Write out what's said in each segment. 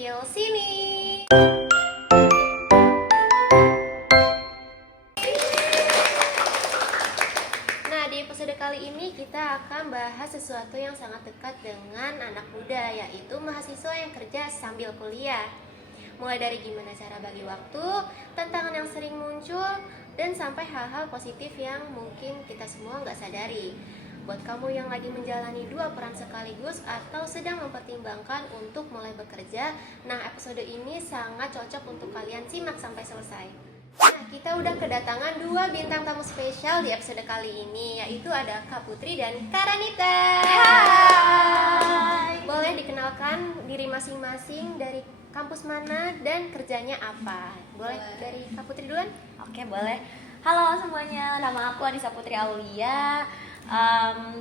Spill sini. Nah, di episode kali ini kita akan bahas sesuatu yang sangat dekat dengan anak muda, yaitu mahasiswa yang kerja sambil kuliah. Mulai dari gimana cara bagi waktu, tantangan yang sering muncul, dan sampai hal-hal positif yang mungkin kita semua nggak sadari. Buat kamu yang lagi menjalani dua peran sekaligus atau sedang mempertimbangkan untuk mulai bekerja, nah episode ini sangat cocok untuk kalian simak sampai selesai. Nah, kita udah kedatangan dua bintang tamu spesial di episode kali ini, yaitu ada Kak Putri dan Kak Ranita. Hai. Boleh dikenalkan diri masing-masing, dari kampus mana dan kerjanya apa? Boleh dari Kak Putri duluan? Oke, boleh. Halo semuanya, nama aku Anissa Putri Aulia.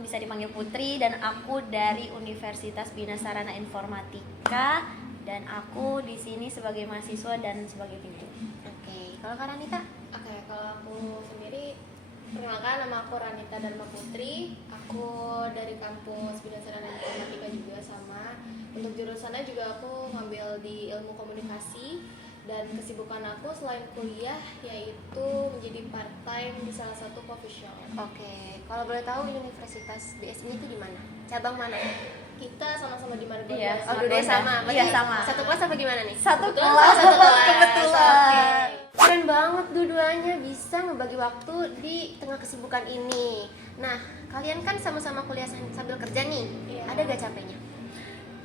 Bisa dipanggil Putri, dan aku dari Universitas Bina Sarana Informatika, dan aku di sini sebagai mahasiswa dan sebagai bimbing. Oke, kalau Kak Ranita? Oke, kalau aku sendiri, perkenalkan, nama aku Ranita Dharma Putri. Aku dari kampus Bina Sarana Informatika juga sama. Untuk jurusannya juga aku ngambil di ilmu komunikasi. Dan kesibukan aku selain kuliah yaitu menjadi part-time di salah satu coffee shop. Oke, kalau boleh tahu Universitas BSI itu di mana? Cabang mana? Kita sama-sama di Margonda. Iya, Oh, dua sama. Iya, Berarti sama. Satu kelas apa gimana nih? Satu Kebetulan kelas, satu kelas. kebetulan. Oke. Keren banget dua-duanya bisa membagi waktu di tengah kesibukan ini. Nah, kalian kan sama-sama kuliah sambil kerja nih. Iya. Ada gak capeknya?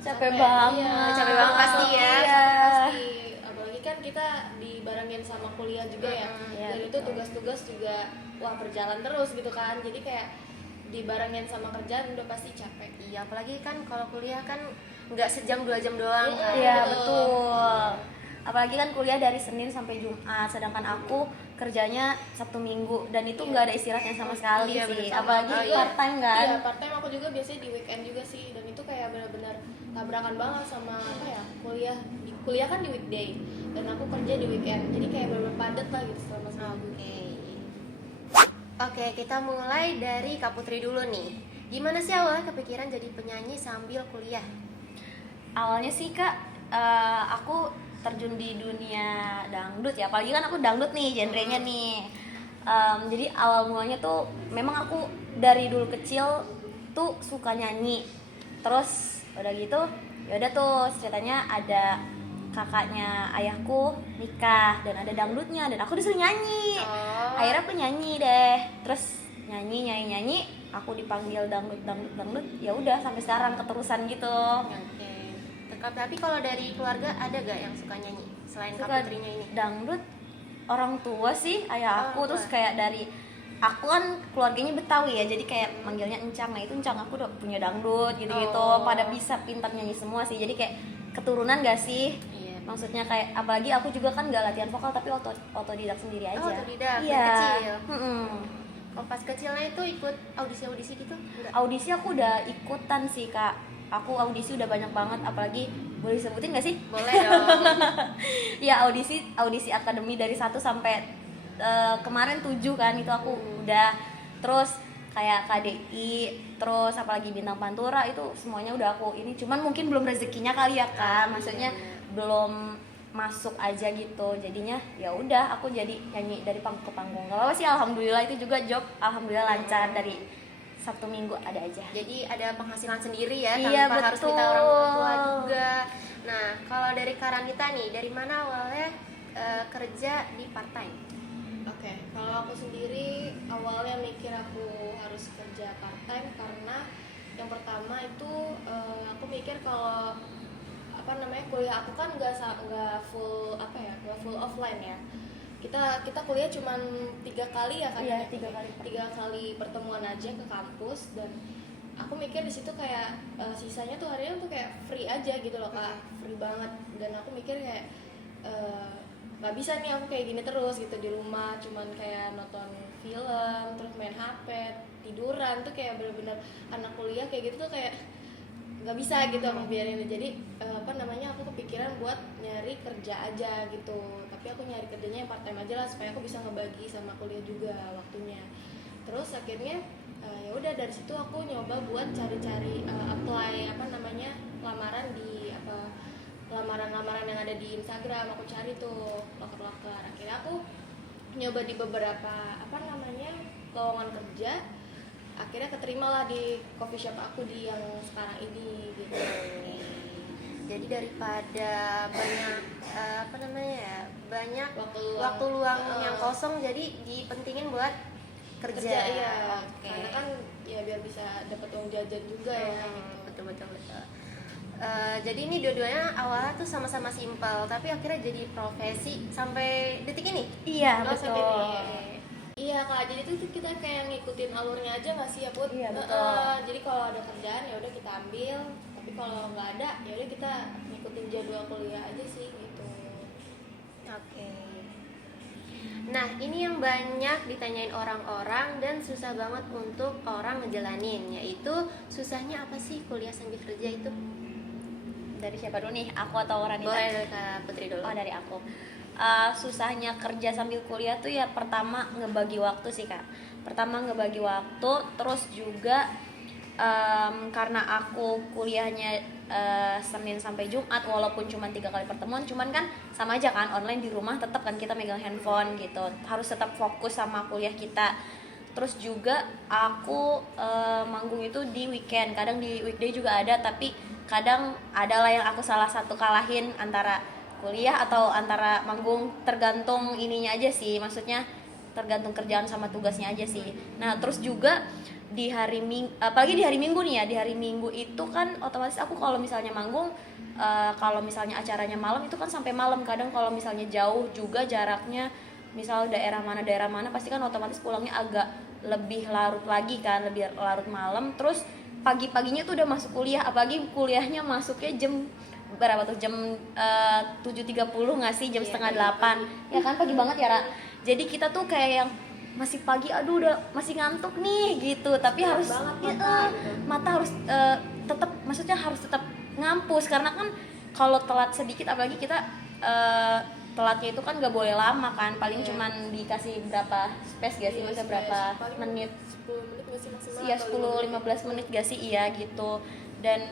Capek banget. Iya. Capek banget pasti ya. Iya. Pasti, apalagi kan kita dibarengin sama kuliah juga ya. Iya, Dan itu tugas-tugas juga berjalan terus gitu kan. Jadi kayak dibarengin sama kerjaan udah pasti capek. Iya, apalagi kan kalau kuliah kan nggak sejam 2 jam doang kan. Iya, Betul. betul. Apalagi kan kuliah dari Senin sampai Jumat, sedangkan aku kerjanya Sabtu Minggu, dan itu nggak ada istirahatnya sama sekali Iya, sih. bener, sama. Apalagi Oh, iya. part time kan. Iya, part time aku juga biasanya di weekend juga sih. Dan itu kayak benar-benar tabrakan banget sama kuliah. Kuliah kan di weekday dan aku kerja di weekend. Jadi kayak benar-benar padat lah gitu selama seminggu. Oke, kita mulai dari Kak Putri dulu nih. Gimana sih awalnya kepikiran jadi penyanyi sambil kuliah? Awalnya sih Kak, aku terjun di dunia dangdut ya, apalagi kan aku dangdut nih genrenya nih. Jadi awal mulanya tuh memang aku dari dulu kecil tuh suka nyanyi. Terus udah gitu, ya udah tuh ceritanya ada kakaknya ayahku nikah dan ada dangdutnya, dan aku disuruh nyanyi. Oh. Akhirnya aku nyanyi deh, terus nyanyi, aku dipanggil dangdut, ya udah sampai sekarang keterusan gitu. Oke. Tapi kalau dari keluarga ada gak yang suka nyanyi selain Kak Suka Putrinya ini? dangdut orang tua sih, ayah aku. Oh, Terus tua. kayak dari aku kan keluarganya Betawi ya, jadi kayak manggilnya encang. Nah itu encang aku udah punya dangdut gitu-gitu. Oh. Pada bisa pintar nyanyi semua sih, jadi kayak keturunan gak sih? Iya. Maksudnya kayak, apalagi aku juga kan gak latihan vokal, tapi otodidak sendiri aja. Oh, otodidak, dari Iya. kecil. Mm-mm. Kalau pas kecilnya itu ikut audisi gitu? Enggak? Audisi aku udah ikutan sih Kak. Aku audisi udah banyak banget, apalagi boleh disebutin gak sih? Boleh dong. Ya audisi akademi dari 1 sampai kemarin 7 kan, itu aku udah. Terus kayak KDI, terus apalagi Bintang Pantura, itu semuanya udah aku ini. Cuman mungkin belum rezekinya kali ya Kak, maksudnya belum masuk aja gitu. Jadinya ya udah aku jadi nyanyi dari panggung ke panggung. Gak apa-apa sih, alhamdulillah itu juga job alhamdulillah lancar, dari Sabtu Minggu ada aja. Jadi ada penghasilan sendiri ya, Iya, tanpa harus betul. minta orang tua juga. Nah, kalau dari Kak Ranita nih, dari mana awalnya kerja di part time? Oke, kalau aku sendiri awalnya mikir aku harus kerja part time karena yang pertama itu aku mikir kalau kuliah aku kan nggak full offline ya. Kita kuliah cuman 3 kali ya kan? Iya, 3 kali. 3 kali pertemuan aja ke kampus, dan aku mikir di situ kayak sisanya tuh harinya tuh kayak free aja gitu loh Kak, free banget. Dan aku mikir kayak nggak bisa nih aku kayak gini terus gitu di rumah, cuman kayak nonton film terus main HP tiduran, tuh kayak bener-bener anak kuliah kayak gitu tuh kayak nggak bisa gitu aku biarin. Jadi aku kepikiran buat nyari kerja aja gitu, tapi aku nyari kerjanya yang part time aja lah supaya aku bisa ngebagi sama kuliah juga waktunya. Terus akhirnya ya udah dari situ aku nyoba buat cari-cari apply lamaran di lamaran-lamaran yang ada di Instagram, aku cari tuh loker-loker. Akhirnya aku nyoba di beberapa lowongan kerja, akhirnya keterima lah di coffee shop aku di yang sekarang ini gitu. Jadi daripada banyak banyak Waktu luang. luang yang kosong, jadi dipentingin buat kerja. Iya. Oke. Karena kan ya biar bisa dapat uang jajan juga ya gitu. Betul. Jadi ini dua-duanya awalnya tuh sama-sama simpel, tapi akhirnya jadi profesi sampai detik ini. Iya, Oh, sampai betul. ini. Iya Kak, jadi tuh kita kayak ngikutin alurnya aja nggak sih ya Put? Iya, betul. Jadi kalau ada kerjaan ya udah kita ambil, tapi kalau nggak ada ya udah kita ngikutin jadwal kuliah aja sih gitu. Oke. Nah, ini yang banyak ditanyain orang-orang dan susah banget untuk orang ngejalanin, yaitu susahnya apa sih kuliah sambil kerja itu? Dari siapa dulu nih? Aku atau Ranita? Boleh dari Kak Putri dulu. Oh, dari aku. Susahnya kerja sambil kuliah tuh ya pertama ngebagi waktu sih Kak. Pertama ngebagi waktu, terus juga karena aku kuliahnya Senin sampai Jumat, walaupun cuma 3 kali pertemuan, cuman kan sama aja kan, online di rumah tetap kan kita megang handphone gitu, harus tetap fokus sama kuliah kita. Terus juga aku manggung itu di weekend, kadang di weekday juga ada, tapi kadang adalah yang aku salah satu kalahin antara kuliah atau antara manggung, tergantung ininya aja sih, maksudnya tergantung kerjaan sama tugasnya aja sih. Nah terus juga di hari Minggu, apalagi di hari Minggu nih ya, di hari Minggu itu kan otomatis aku kalau misalnya manggung, kalau misalnya acaranya malam itu kan sampai malam, kadang kalau misalnya jauh juga jaraknya, misal daerah mana pasti kan otomatis pulangnya agak lebih larut lagi kan, lebih larut malam. Terus pagi-paginya tuh udah masuk kuliah, apalagi kuliahnya masuknya jam berapa tuh, jam 7.30 nggak sih, jam setengah 8 ya kan, pagi banget ya Ra. Jadi kita tuh kayak yang masih pagi, aduh udah masih ngantuk nih gitu, tapi harus banget mata harus tetap, maksudnya harus tetap ngampus, karena kan kalau telat sedikit, apalagi kita telatnya itu kan gak boleh lama kan, paling cuman dikasih berapa space gak sih, maksudnya berapa menit, 10 menit nggak sih maksimal? iya atau 10-15 menit gak sih, iya gitu. Dan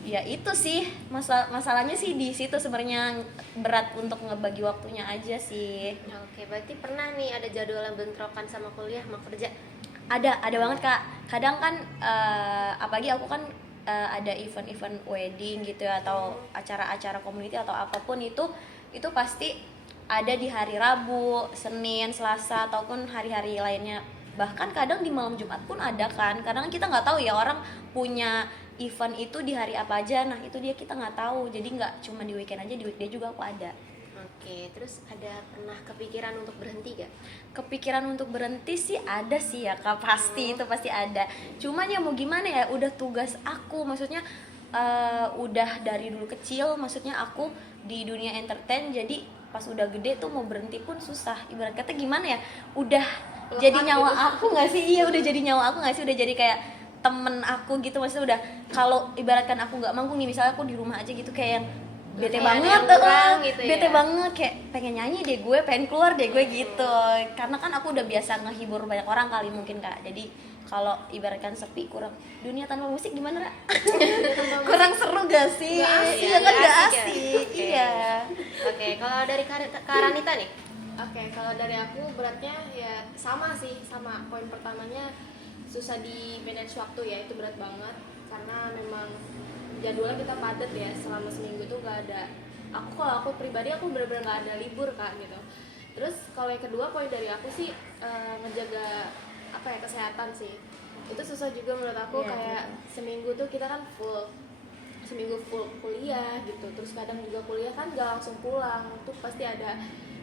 ya itu sih masalahnya sih di situ sebenarnya, berat untuk ngebagi waktunya aja sih. Oke, berarti pernah nih ada jadwal yang bentrokan sama kuliah sama kerja? Ada banget Kak. Kadang kan apalagi aku kan ada event-event wedding gitu ya, atau acara-acara community atau apapun itu pasti ada di hari Rabu, Senin, Selasa, ataupun hari-hari lainnya. Bahkan kadang di malam Jumat pun ada kan. Kadang kita nggak tahu ya orang punya event itu di hari apa aja. Nah itu dia, kita nggak tahu. Jadi nggak cuma di weekend aja, di weekday juga aku ada. Oke, terus ada pernah kepikiran untuk berhenti gak? Kepikiran untuk berhenti sih ada sih ya Kak, pasti itu pasti ada. Cuman ya mau gimana ya, udah tugas aku, maksudnya udah dari dulu kecil, maksudnya aku di dunia entertain, jadi pas udah gede tuh mau berhenti pun susah. Ibarat kata gimana ya, udah jadi nyawa aku nggak sih? Iya udah jadi nyawa aku nggak sih, udah jadi kayak temen aku gitu, maksudnya udah, kalau ibaratkan aku nggak manggung nih, misalnya aku di rumah aja gitu, kayak yang bete Kayak banget ada yang kurang gitu bete ya? banget, kayak pengen nyanyi deh gue, pengen keluar deh gue gitu, karena kan aku udah biasa ngehibur banyak orang kali mungkin Kak. Jadi kalau ibaratkan sepi, kurang, dunia tanpa musik gimana Ra? Kurang seru gak sih? Nggak asik, Iya kan, nggak gak asik ya? asik. Oke. Iya. Oke, kalau dari Karanita nih? Oke, kalau dari aku beratnya ya sama sih, sama poin pertamanya susah di manage waktu ya, itu berat banget karena memang jadwalnya kita padat ya, selama seminggu tuh gak ada. Kalau aku pribadi aku benar-benar gak ada libur Kak gitu. Terus kalau yang kedua poin dari aku sih ngejaga kesehatan sih. Itu susah juga menurut aku, Iya, kayak seminggu tuh kita kan seminggu full kuliah gitu, terus kadang juga kuliah kan gak langsung pulang, tuh pasti ada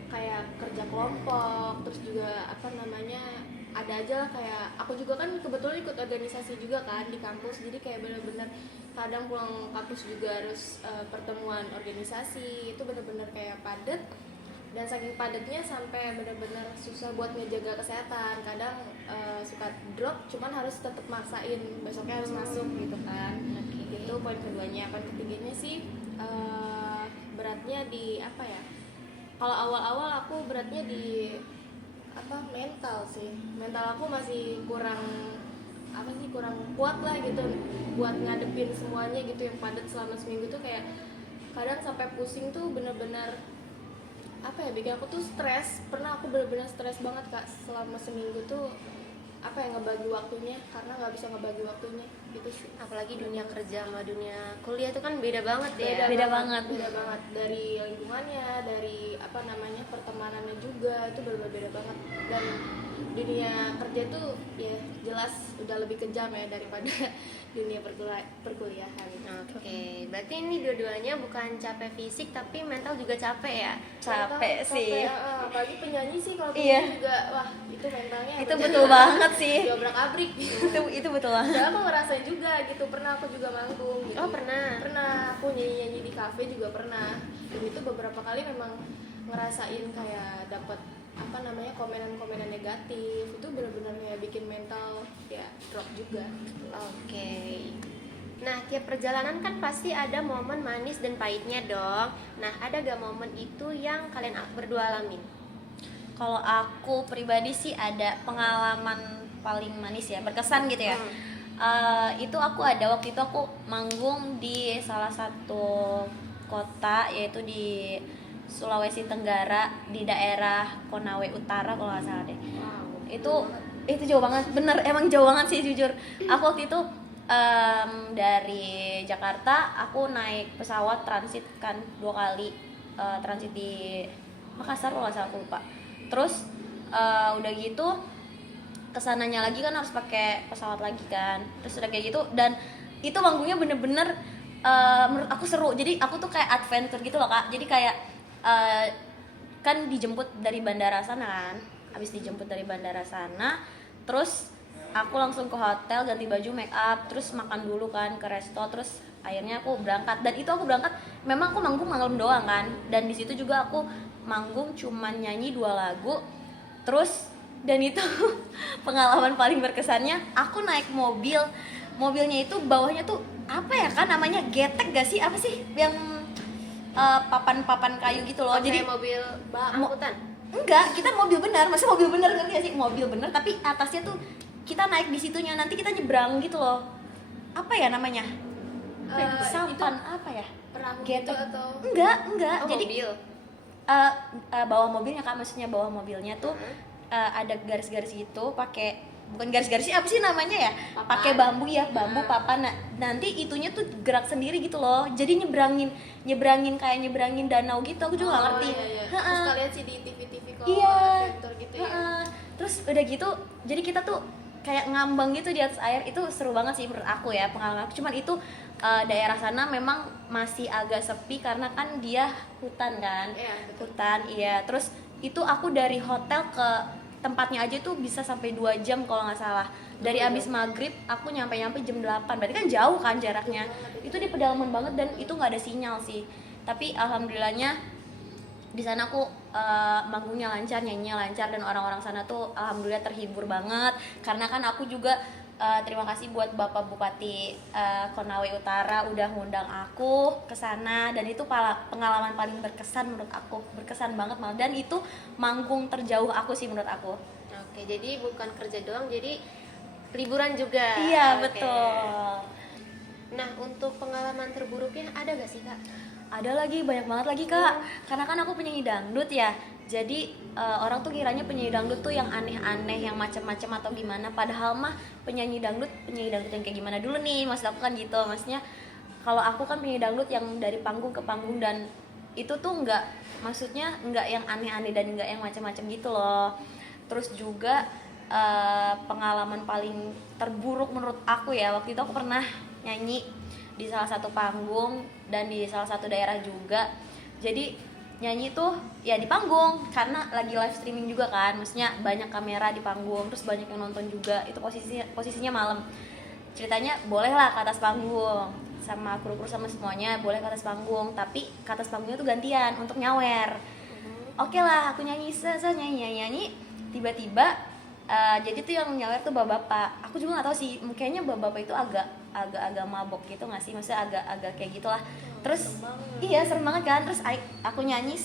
kayak kerja kelompok, terus juga ada aja lah, kayak aku juga kan kebetulan ikut organisasi juga kan di kampus, jadi kayak bener-bener kadang pulang kampus juga harus pertemuan organisasi, itu bener-bener kayak padat, dan saking padatnya sampai bener-bener susah buat ngejaga kesehatan. Kadang suka drop, cuman harus tetap maksain besoknya harus masuk gitu kan. Itu poin keduanya. Poin ketiganya sih beratnya di apa ya, kalau awal-awal aku beratnya di mental sih. Mental aku masih kurang kuat lah gitu buat ngadepin semuanya gitu yang padat selama seminggu tuh, kayak kadang sampai pusing tuh bener-bener apa ya, bikin aku tuh stres. Pernah aku bener-bener stres banget Kak selama seminggu tuh, apa ya, ngebagi waktunya, karena nggak bisa ngebagi waktunya gitu sih. Apalagi dunia kerja sama dunia kuliah itu kan beda banget ya. Beda banget. Beda banget, dari lingkungannya, dari apa namanya, pertemanannya juga itu berbeda beda banget. Dan dunia kerja tuh ya jelas udah lebih kejam ya daripada dunia perkuliahan. Oke, berarti ini dua-duanya bukan capek fisik tapi mental juga capek ya. Capek sih. Apalagi penyanyi sih, kalau Iya. penyanyi juga wah itu mentalnya Itu betul banget sih. diobrak-abrik. Itu betul banget. Padahal aku ngerasain juga gitu, pernah aku juga manggung gitu. Oh, pernah. Pernah, aku nyanyi-nyanyi di kafe juga pernah. Dan itu beberapa kali memang ngerasain kayak dapat apa namanya, komenan-komenan negatif. Itu benar-benar kayak bikin mental ya drop juga. Oke. Nah, tiap perjalanan kan pasti ada momen manis dan pahitnya dong. Nah, ada gak momen itu yang kalian berdua alamin? Kalau aku pribadi sih ada pengalaman paling manis ya, berkesan gitu ya. Itu aku ada waktu itu aku manggung di salah satu kota, yaitu di Sulawesi Tenggara, di daerah Konawe Utara kalau nggak salah deh. Wow. Itu jauh banget, bener, emang jauh banget sih jujur. Aku waktu itu dari Jakarta aku naik pesawat transit kan 2 kali, transit di Makassar kalau nggak salah, aku lupa. Terus udah gitu kesananya lagi kan harus pakai pesawat lagi kan. Terus udah kayak gitu, dan itu manggungnya bener-bener menurut aku seru. Jadi aku tuh kayak adventure gitu loh Kak. Jadi kayak kan dijemput dari bandara sana kan. Habis dijemput dari bandara sana, terus aku langsung ke hotel, ganti baju, make up, terus makan dulu kan ke resto, terus akhirnya aku berangkat. Dan itu aku berangkat memang aku manggung malam doang kan. Dan di situ juga aku manggung cuman nyanyi 2 lagu. Terus dan itu pengalaman paling berkesannya, aku naik mobil. Mobilnya itu bawahnya tuh apa ya kan namanya, getek gak sih, apa sih yang papan-papan kayu gitu loh. Jadi Jadi mobil angkutan. enggak, kita mobil bener, maksudnya mobil bener, ngerti gak sih, mobil bener tapi atasnya tuh kita naik di situnya, nanti kita nyebrang gitu loh. Apa ya namanya, sampan apa ya, Perahu getek gitu atau enggak. Oh, Jadi mobil. bawah mobilnya Kak, maksudnya bawah mobilnya tuh ada garis-garis gitu, pakai, bukan garis-garis sih, apa sih namanya ya, Papan. pakai bambu ya, bambu papan. Nah, nanti itunya tuh gerak sendiri gitu loh, jadi nyebrangin kayak nyebrangin danau gitu. Aku juga nggak ngerti. Iya. Ha-ha. Terus kalian sih di TV-TV kalau Iya. adventure gitu ya. Ha-ha. Terus udah gitu, jadi kita tuh kayak ngambang gitu di atas air. Itu seru banget sih menurut aku ya, pengalaman aku. Cuman itu daerah sana memang masih agak sepi karena kan dia hutan kan. Iya, betul. Hutan, iya. Terus itu aku dari hotel ke tempatnya aja tuh bisa sampai 2 jam kalau nggak salah. Dari abis maghrib aku nyampe jam 8. Berarti kan jauh kan jaraknya. Itu di pedalaman banget dan itu nggak ada sinyal sih. Tapi alhamdulillahnya di sana aku manggungnya lancar, nyanyinya lancar, dan orang-orang sana tuh alhamdulillah terhibur banget. Karena kan aku juga terima kasih buat Bapak Bupati Konawe Utara udah ngundang aku ke sana, dan itu pengalaman paling berkesan menurut aku. Berkesan banget malah, dan itu manggung terjauh aku sih menurut aku. Oke, jadi bukan kerja doang, jadi liburan juga. Iya, Oke. betul. Nah, untuk pengalaman terburuknya ada gak sih Kak? Ada lagi, banyak banget lagi Kak. Karena kan aku penyanyi dangdut ya. Jadi orang tuh kiranya penyanyi dangdut tuh yang aneh-aneh, yang macam-macam atau gimana. Padahal mah penyanyi dangdut yang kayak gimana dulu nih, maksud aku kan gitu. Maksudnya kalau aku kan penyanyi dangdut yang dari panggung ke panggung, dan itu tuh maksudnya nggak yang aneh-aneh dan nggak yang macam-macam gitu loh. Terus juga pengalaman paling terburuk menurut aku ya, waktu itu aku pernah nyanyi di salah satu panggung dan di salah satu daerah juga. Jadi nyanyi tuh ya di panggung karena lagi live streaming juga kan, maksudnya banyak kamera di panggung, terus banyak yang nonton juga. Itu posisinya malam. Ceritanya bolehlah ke atas panggung sama kru-kru sama semuanya, boleh ke atas panggung, tapi ke atas panggungnya tuh gantian untuk nyawer. Oke lah, aku nyanyi nyanyi, tiba-tiba jadi tuh yang nyawer tuh bapak-bapak. Aku juga nggak tahu sih, kayaknya bapak-bapak itu agak mabok gitu nggak sih, maksudnya agak kayak gitulah. Terus iya serem banget kan. Terus aku nyanyi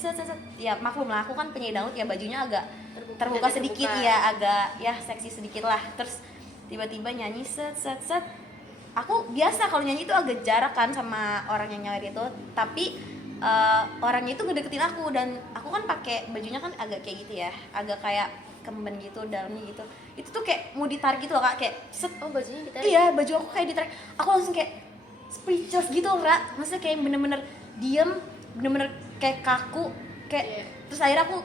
ya maklum lah, aku kan penyanyi dangdut ya, bajunya agak terbuka sedikit ya, agak ya seksi sedikit lah. Terus tiba-tiba nyanyi aku biasa kalau nyanyi itu agak jarak kan sama orang yang nyawer itu, tapi orangnya itu ngedeketin aku, dan aku kan pakai bajunya kan agak kayak gitu ya, agak kayak kemben gitu dalamnya gitu. Itu tuh kayak mau ditarik gitu loh Kak, kayak set. Oh, bajunya ditarik. Iya, baju aku kayak ditarik. Aku langsung kayak speechless gitu Kak. Maksudnya kayak bener-bener diem, bener-bener kayak kaku, kayak terus akhirnya aku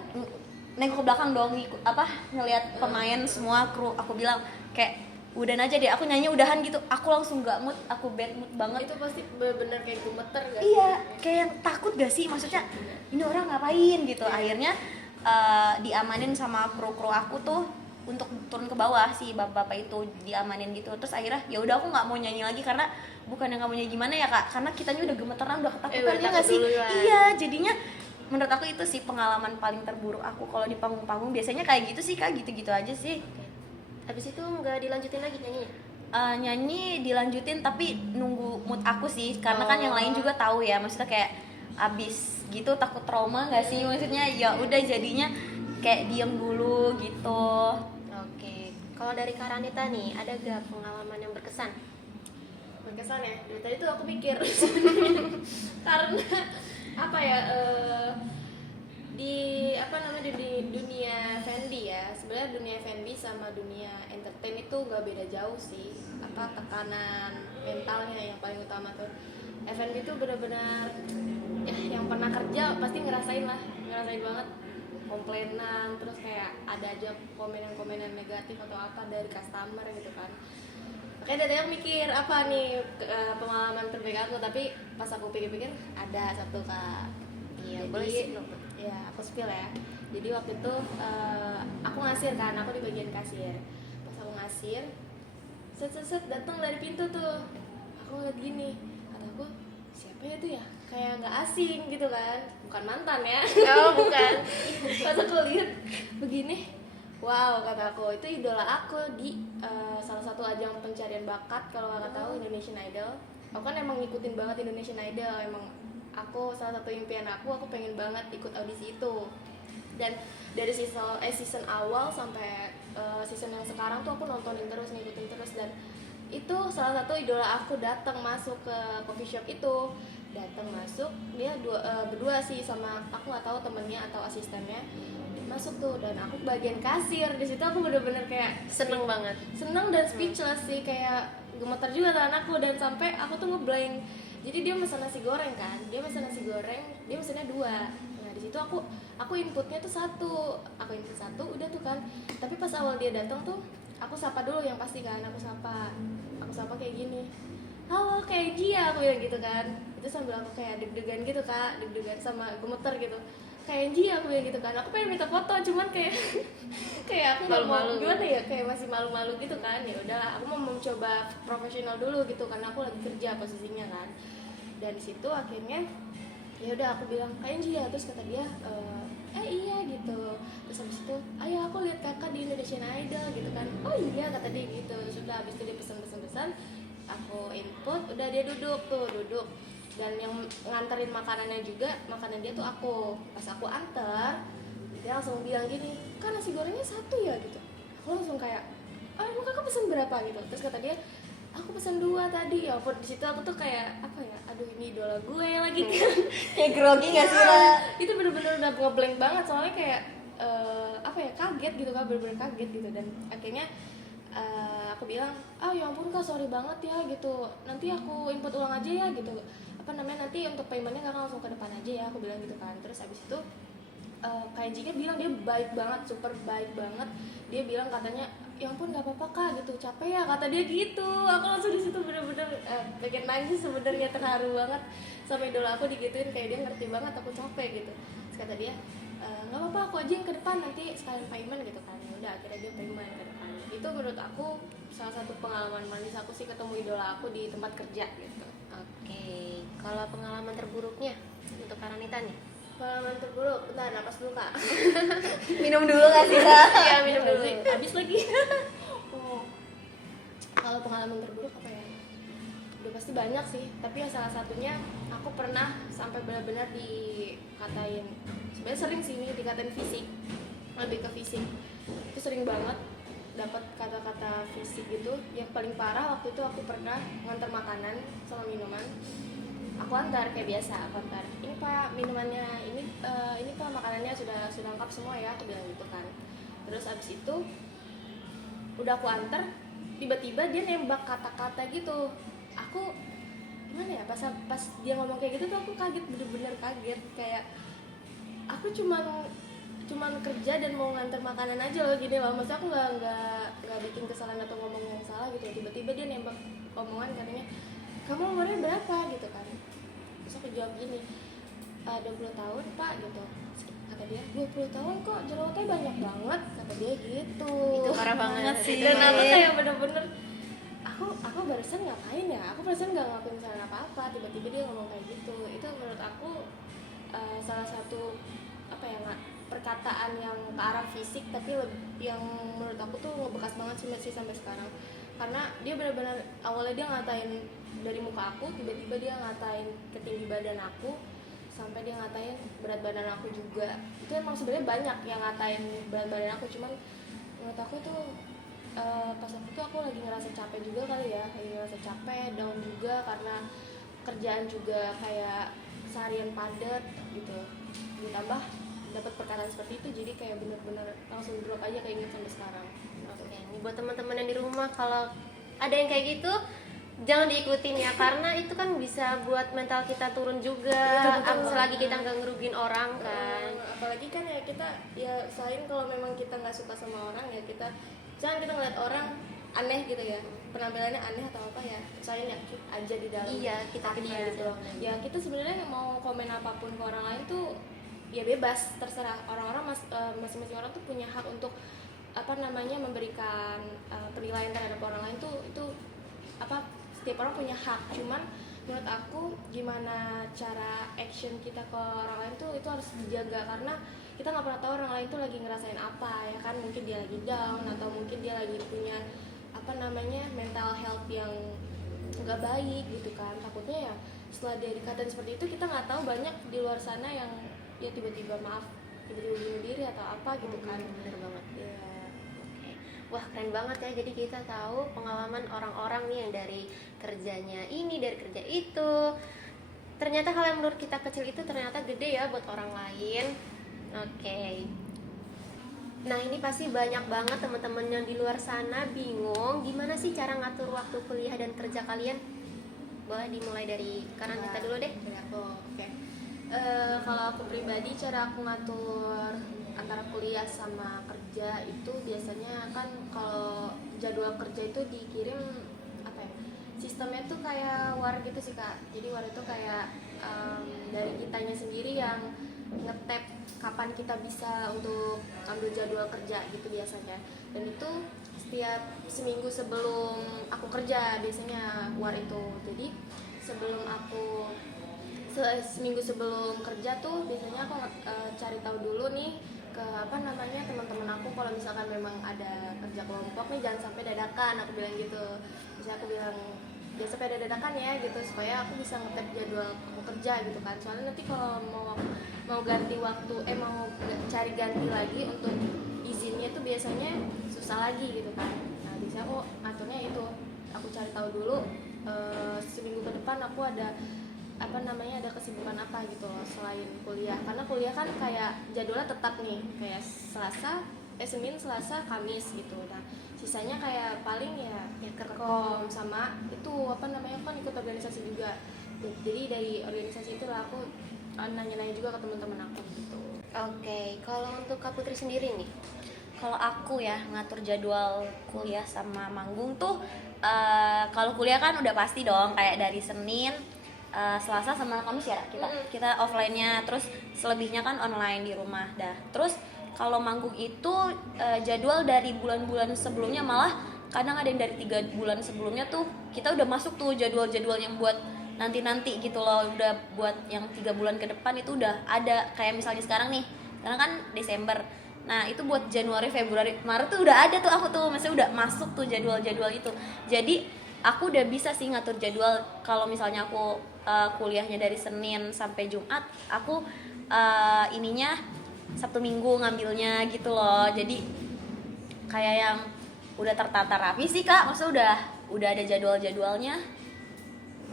nengok ke belakang dong, ngelihat pemain semua kru. Aku bilang kayak udahan aja deh, aku nyanyi udahan gitu. Aku langsung gak mood, aku bad mood banget. Itu pasti bener-bener kayak gemeter gak? Iya, kayak yang takut gak sih, maksudnya ini orang ngapain gitu. Akhirnya diamanin sama kru-kru aku tuh untuk turun ke bawah, si bapak-bapak itu diamanin gitu. Terus akhirnya ya udah aku nggak mau nyanyi lagi, karena bukan yang nggak mau nyanyi gimana ya Kak, karena kitanya udah gemeteran, udah ketakutan ya nggak sih. Iya, jadinya menurut aku itu sih pengalaman paling terburuk aku kalau di panggung-panggung. Biasanya kayak gitu sih Kak, gitu-gitu aja sih. Habis itu nggak dilanjutin lagi nyanyinya? Nyanyi dilanjutin tapi nunggu mood aku sih, karena kan yang lain juga tahu ya, maksudnya kayak abis gitu takut trauma nggak sih, maksudnya ya udah jadinya kayak diem dulu gitu. Oke, kalau dari Karanita nih, ada gak pengalaman yang berkesan? Berkesan ya, dari tadi tuh aku mikir karena apa ya, di dunia Fendi ya, sebenarnya dunia Fendi sama dunia entertain itu nggak beda jauh sih. Tekanan mentalnya yang paling utama tuh F&B itu benar-benar ya, yang pernah kerja pasti ngerasain banget komplainan, terus kayak ada aja komenan negatif atau apa dari customer gitu kan. Makanya dari aku mikir apa nih pengalaman terbaik aku, tapi pas aku pikir-pikir ada satu Kak. Iya, Jadi, boleh sih. ya aku spill ya. Jadi waktu itu aku ngasir kan, aku di bagian kasir. Pas aku ngasir, set datang dari pintu tuh. Aku ngeliat gini, kataku siapa ya tuh ya? Kayak nggak asing gitu kan, bukan mantan ya? Oh, bukan. Pas aku lihat begini, wow, kata aku itu idola aku di salah satu ajang pencarian bakat, kalau kakak tahu Indonesian Idol. Aku kan emang ngikutin banget Indonesian Idol, emang aku salah satu impian aku pengen banget ikut audisi itu. Dan dari season awal sampai season yang sekarang tuh aku ngikutin terus, dan itu salah satu idola aku datang masuk ke coffee shop itu, datang masuk dia berdua sih sama aku nggak tahu temennya atau asistennya masuk tuh, dan aku bagian kasir. Di situ aku bener-bener kayak Seneng banget. seneng dan speechless sih, kayak gemeter juga tangan aku, dan sampai aku tuh ngeblank. Jadi dia pesan nasi goreng kan, dia pesannya 2. Nah di situ aku inputnya tuh satu udah tuh kan. Tapi pas awal dia datang tuh aku sapa dulu yang pasti kan, aku sapa kayak gini, halo kayak Gia, aku bilang gitu kan. Itu sambil aku kayak deg-degan gitu Kak, deg-degan sama gemeter gitu, kayak Gia, aku bilang gitu kan. Aku pengen minta foto cuman kayak kayak aku nggak mau Malu-malu. gimana ya, kayak masih malu-malu gitu kan. Ya udah, aku mau mencoba profesional dulu gitu karena aku lagi kerja posisinya kan. Dan di situ akhirnya ya udah aku bilang kayak Gia, terus kata dia iya gitu. Terus habis itu ayo aku lihat kakak di Indonesian Idol gitu kan. Oh iya, kata dia gitu. Sudah habis itu dia pesan, aku input, udah dia duduk, dan yang nganterin makanannya juga, makanan dia tuh aku. Pas aku anter, dia langsung bilang gini, kan nasi gorengnya 1 ya gitu. Aku langsung kayak, emang kakak pesan berapa gitu. Terus kata dia, aku pesan 2 tadi. Ya ampun, di situ aku tuh kayak apa ya, aduh ini idola gue lagi kan. Kayak grogi nggak sih Ra? Itu bener-bener udah ngeblank banget, soalnya kayak apa ya, kaget gitu kan, bener-bener kaget gitu. Dan akhirnya aku bilang, ya ampun Kak, sorry banget ya gitu, nanti aku input ulang aja ya gitu, nanti untuk paymentnya kakak langsung ke depan aja ya, aku bilang gitu kan. Terus abis itu kayak Jika bilang dia baik banget, super baik banget. Dia bilang katanya, ya ampun nggak apa-apa Kak gitu, capek ya, kata dia gitu. Aku langsung di situ bener-bener pengen nangis sebenarnya, terharu banget sama idola aku digituin, kayak dia ngerti banget aku capek gitu. Terus kata dia, nggak apa-apa aku aja yang ke depan, nanti sekalian payment gitu kan. Ya udah, akhirnya dia payment ke depan. Itu menurut aku salah satu pengalaman manis aku sih, ketemu idola aku di tempat kerja gitu. Oke, kalau pengalaman terburuknya untuk Karanita nih? Pengalaman terburuk, bentar napas dulu Kak. Minum dulu nggak sih Ra? Iya, minum dulu. Habis lagi. Kalau pengalaman terburuk apa ya? Udah pasti banyak sih, tapi ya salah satunya aku pernah sampai benar-benar dikatain, sebenarnya sering sih ini dikatain fisik, lebih ke fisik. Itu sering banget dapat kata-kata fisik gitu. Yang paling parah waktu itu aku pernah nganter makanan sama minuman. aku antar kayak biasa, aku antar ini pak minumannya, ini pak makanannya sudah lengkap semua ya, aku bilang gitu kan. Terus abis itu udah aku antar, tiba-tiba dia nembak kata-kata gitu. Aku gimana ya, pas dia ngomong kayak gitu tuh aku kaget, bener-bener kaget, kayak aku cuman kerja dan mau nganter makanan aja loh gini loh, maksudnya aku nggak bikin kesalahan atau ngomong yang salah gitu. Tiba-tiba dia nembak omongan, katanya kamu umurnya berapa gitu kan. Terus aku jawab gini, 20 tahun pak gitu. Kata dia 20 tahun kok jerawatnya banyak banget, kata dia gitu. Itu parah banget sih. Dan aku kayak bener-bener aku barusan ngapain ya, aku barusan nggak ngelakuin kesalahan apa-apa, tiba-tiba dia ngomong kayak gitu. Itu menurut aku salah satu apa ya, nggak perkataan yang ke arah fisik, tapi yang menurut aku tuh ngebekas banget sih masih sampai sekarang. Karena dia benar-benar awalnya dia ngatain dari muka aku, tiba-tiba dia ngatain ketinggi badan aku, sampai dia ngatain berat badan aku juga. Itu emang sebenarnya banyak yang ngatain berat badan aku, cuman menurut aku tuh pas waktu itu aku lagi ngerasa capek juga kali ya, lagi ngerasa capek, down juga karena kerjaan juga kayak seharian padat gitu, ditambah dapat perkataan seperti itu, jadi kayak bener-bener langsung drop aja, keinget sampai sekarang. Oke, ini buat teman-teman yang di rumah, kalau ada yang kayak gitu jangan diikutin ya, karena itu kan bisa buat mental kita turun juga. Selagi kita nggak ngerugin orang kan. Apalagi kan ya kita ya, selain kalau memang kita nggak suka sama orang ya, jangan kita ngeliat orang aneh gitu ya, penampilannya aneh atau apa ya, saya yakin aja di dalam Iya, kita hati kenal gitu loh. Ya kita sebenarnya mau komen apapun ke orang lain tuh ya bebas, terserah orang-orang. Masing-masing orang tuh punya hak untuk apa namanya, memberikan penilaian terhadap orang lain tuh, itu apa, setiap orang punya hak. Cuman menurut aku gimana cara action kita ke orang lain tuh itu harus dijaga, karena kita nggak pernah tahu orang lain tuh lagi ngerasain apa ya kan. Mungkin dia lagi down, atau mungkin dia lagi punya apa namanya, mental health yang nggak baik gitu kan. Takutnya ya setelah dia dikatain seperti itu, kita nggak tahu banyak di luar sana yang ya tiba-tiba tiba-tiba bunuh diri atau apa gitu kan. Bener banget Ya. Oke. Wah, keren banget ya, jadi kita tahu pengalaman orang-orang nih yang dari kerjanya ini, dari kerja itu, ternyata hal yang menurut kita kecil itu ternyata gede ya buat orang lain. Oke. Nah, ini pasti banyak banget teman-teman yang di luar sana bingung gimana sih cara ngatur waktu kuliah dan kerja kalian. Boleh dimulai dari kanan kita dulu deh. Dari aku, oke. Kalau aku pribadi, cara aku ngatur antara kuliah sama kerja itu biasanya kan, kalau jadwal kerja itu dikirim apa ya, sistemnya tuh kayak war gitu sih kak. Jadi war itu kayak dari kitanya sendiri yang ngetap kapan kita bisa untuk ambil jadwal kerja gitu biasanya. Dan itu setiap seminggu sebelum aku kerja biasanya war itu. Jadi seminggu sebelum kerja tuh biasanya aku cari tahu dulu nih ke apa namanya, teman-teman aku, kalau misalkan memang ada kerja kelompok nih jangan sampai dadakan, aku bilang gitu. Bisa aku bilang jangan sampai ada dadakan ya gitu, supaya aku bisa ngetep jadwal aku kerja gitu kan. Soalnya nanti kalau mau ganti waktu, mau cari ganti lagi untuk izinnya tuh biasanya susah lagi gitu kan. Nah bisa aku ngaturnya itu, aku cari tahu dulu seminggu ke depan aku ada apa namanya, ada kesibukan apa gitu loh selain kuliah. Karena kuliah kan kayak jadwalnya tetap nih, kayak Senin, Selasa, Kamis gitu. Nah sisanya kayak paling ya kerkom sama itu apa namanya, kan ikut organisasi juga. Jadi dari organisasi itu lah aku nanya-nanya juga ke teman-teman aku gitu. Oke, kalau untuk Kak Putri sendiri nih. Kalau aku ya ngatur jadwal kuliah sama manggung tuh, kalau kuliah kan udah pasti dong, kayak dari Senin, Selasa sama Kamis ya kita offline-nya, terus selebihnya kan online di rumah dah. Terus kalau manggung itu jadwal dari bulan-bulan sebelumnya, malah kadang ada yang dari 3 bulan sebelumnya tuh kita udah masuk tuh jadwal-jadwal yang buat nanti gitu loh, udah buat yang 3 bulan ke depan itu udah ada. Kayak misalnya sekarang nih, karena kan Desember, nah itu buat Januari, Februari, Maret tuh udah ada tuh aku tuh, maksudnya udah masuk tuh jadwal-jadwal itu. Jadi aku udah bisa sih ngatur jadwal. Kalau misalnya aku kuliahnya dari Senin sampai Jumat, aku ininya Sabtu Minggu ngambilnya gitu loh. Jadi kayak yang udah tertata rapi sih kak, maksudnya udah ada jadwal-jadwalnya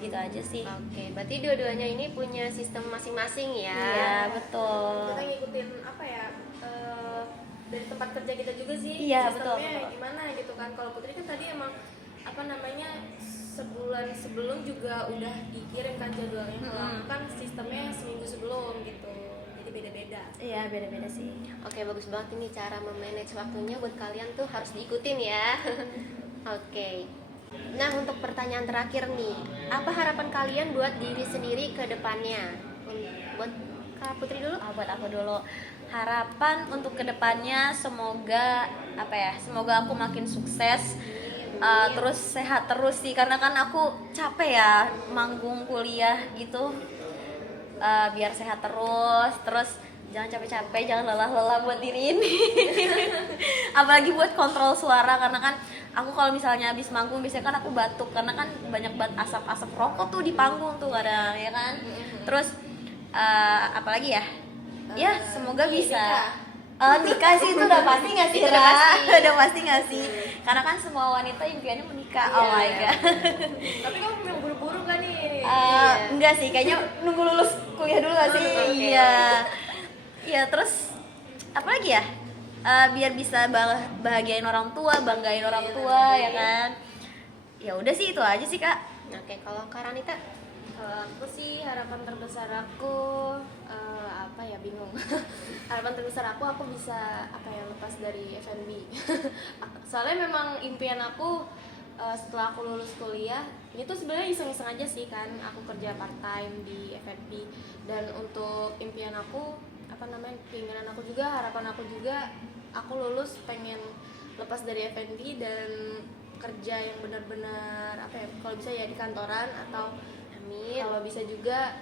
gitu aja sih. Oke, berarti dua-duanya ini punya sistem masing-masing ya. Iya betul. Kita ngikutin apa ya, dari tempat kerja kita juga sih, Iya, sistemnya betul. gimana gitu kan. Kalau Putri kan tadi emang apa namanya, sebulan sebelum juga udah dikirim kan jadwalnya. Kalau aku kan sistemnya seminggu sebelum gitu, jadi beda-beda. Iya beda-beda sih. Oke, bagus banget ini cara memanage waktunya buat kalian tuh harus diikutin ya. Oke. Nah, untuk pertanyaan terakhir nih, apa harapan kalian buat diri sendiri ke depannya? Buat Kak Putri dulu? Buat aku dulu, harapan untuk kedepannya semoga apa ya, semoga aku makin sukses, terus sehat terus sih, karena kan aku capek ya manggung kuliah gitu. Biar sehat terus jangan capek-capek, jangan lelah-lelah buat diri ini. Apalagi buat kontrol suara, karena kan aku kalau misalnya habis manggung biasanya kan aku batuk, karena kan banyak banget asap-asap rokok tuh di panggung tuh kadang ya kan. Terus apalagi ya, ya semoga bisa nikah sih, itu udah pasti nggak sih, Itu Ra? pasti. Udah pasti nggak sih, karena kan semua wanita impiannya menikah. Oh my god. Tapi kamu yang buru-buru kan nih? Enggak sih, kayaknya nunggu lulus kuliah dulu gak sih? Oke. Iya, terus apa lagi ya? Biar bisa bahagiain orang tua, banggain orang tua ya kan. Ya udah sih, itu aja sih Kak. Oke, kalau Kak Ranita? Kalau aku sih harapan terbesar aku apa ya, bingung. Harapan terbesar aku bisa apa ya, lepas dari F&B. Soalnya memang impian aku setelah aku lulus kuliah, ini tuh sebenarnya iseng-iseng aja sih kan, aku kerja part time di F&B. Dan untuk impian aku, apa namanya, keinginan aku juga, harapan aku juga, aku lulus pengen lepas dari F&B dan kerja yang benar-benar apa ya, kalau bisa ya di kantoran, atau Amin. kalau bisa juga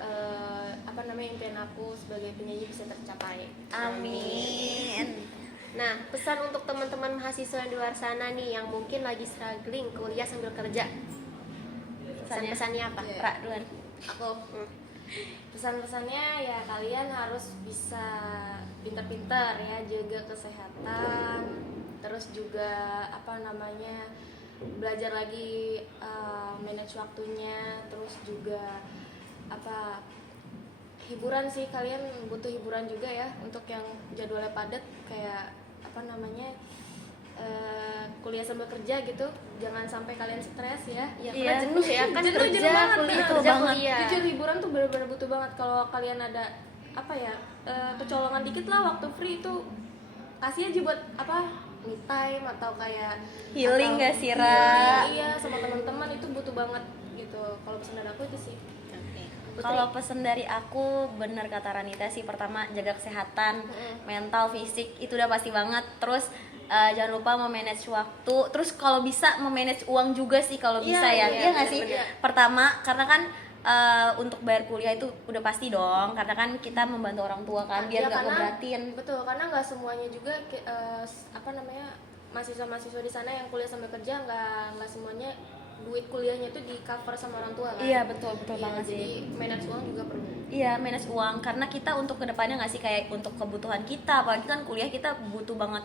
apa namanya, impian aku sebagai penyanyi bisa tercapai. Amin. Nah, pesan untuk teman-teman mahasiswa yang di luar sana nih yang mungkin lagi struggling kuliah sambil kerja. Pesan-pesannya apa? Iya. Ra duluan. Aku pesan-pesannya ya, kalian harus bisa pintar-pintar ya, jaga kesehatan, terus juga apa namanya, belajar lagi manage waktunya, terus juga apa, hiburan sih, kalian butuh hiburan juga ya untuk yang jadwalnya padat kayak apa namanya, kuliah sambil kerja gitu, jangan sampai kalian stres ya. Ya, Iya. karena jenuh ya kan, Jenuh kerja, banget, kuliah, bener. kerja, banget. kuliah. Jujur hiburan tuh benar-benar butuh banget. Kalau kalian ada apa ya, kecolongan dikit lah waktu free itu, kasih aja buat apa, me time atau kayak Healing atau gak sih, Ra? Iya, sama teman-teman itu butuh banget gitu. Kalau pesan dari aku itu sih. Putri. Kalau pesan dari aku, bener kata Ranita sih, pertama jaga kesehatan, mental, fisik, itu udah pasti banget. Terus jangan lupa memanage waktu. Terus kalau bisa memanage uang juga sih kalau bisa ya. Iya nggak sih? bener-bener. Pertama, karena kan untuk bayar kuliah itu udah pasti dong, karena kan kita membantu orang tua kan, biar Ya, nggak karena- ngeberatin. Betul, karena nggak semuanya juga apa namanya, mahasiswa-mahasiswa di sana yang kuliah sambil kerja, nggak semuanya duit kuliahnya itu di cover sama orang tua kan. Iya betul Iya, banget jadi sih. manage uang juga perlu. Iya, manage uang, karena kita untuk kedepannya nggak sih, kayak untuk kebutuhan kita, apalagi kan kuliah kita butuh banget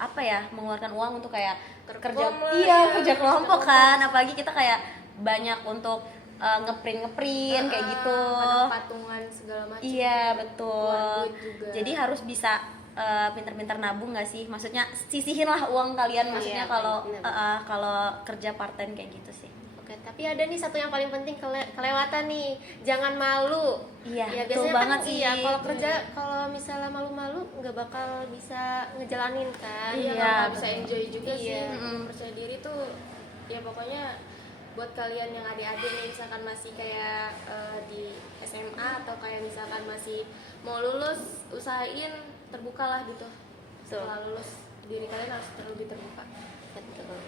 apa ya, mengeluarkan uang untuk kayak kerja, Kerkom lah, iya ya. kerja kelompok kan, apalagi kita kayak banyak untuk ngeprint kayak gitu. Kadang patungan segala macam. Iya betul. Keluar duit juga. Jadi harus bisa pintar-pintar nabung nggak sih? Maksudnya sisihin lah uang kalian. Maksudnya Iya, kalau benar. kalau kerja part time kayak gitu sih. Oke, tapi ada nih satu yang paling penting, kelewatan nih. Jangan malu. Iya, Ya, betul biasanya banget kan, sih. iya, kalau kerja, kalau misalnya malu-malu nggak bakal bisa ngejalanin kan. Iya, Iya, nggak bisa betul. enjoy juga Iya. sih. Percaya diri tuh ya, pokoknya buat kalian yang adik-adik nih, misalkan masih kayak di SMA atau kayak misalkan masih mau lulus, usahain terbukalah gitu. Setelah lulus, diri kalian harus lebih terbuka. Betul.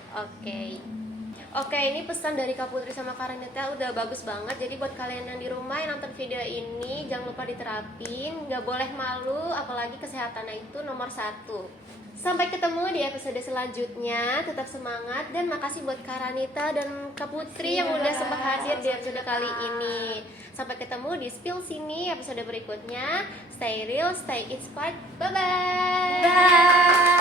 Oke, ini pesan dari Kak Putri sama Kak Renata udah bagus banget. Jadi buat kalian yang di rumah yang nonton video ini, jangan lupa diterapin, nggak boleh malu, apalagi kesehatannya itu nomor 1. Sampai ketemu di episode selanjutnya. Tetap semangat dan makasih buat Kak Ranita dan Kak Putri yang udah sempat hadir di episode kali ini. Sampai ketemu di Spill Sini episode berikutnya. Stay real, stay inspired. Bye-bye. Bye.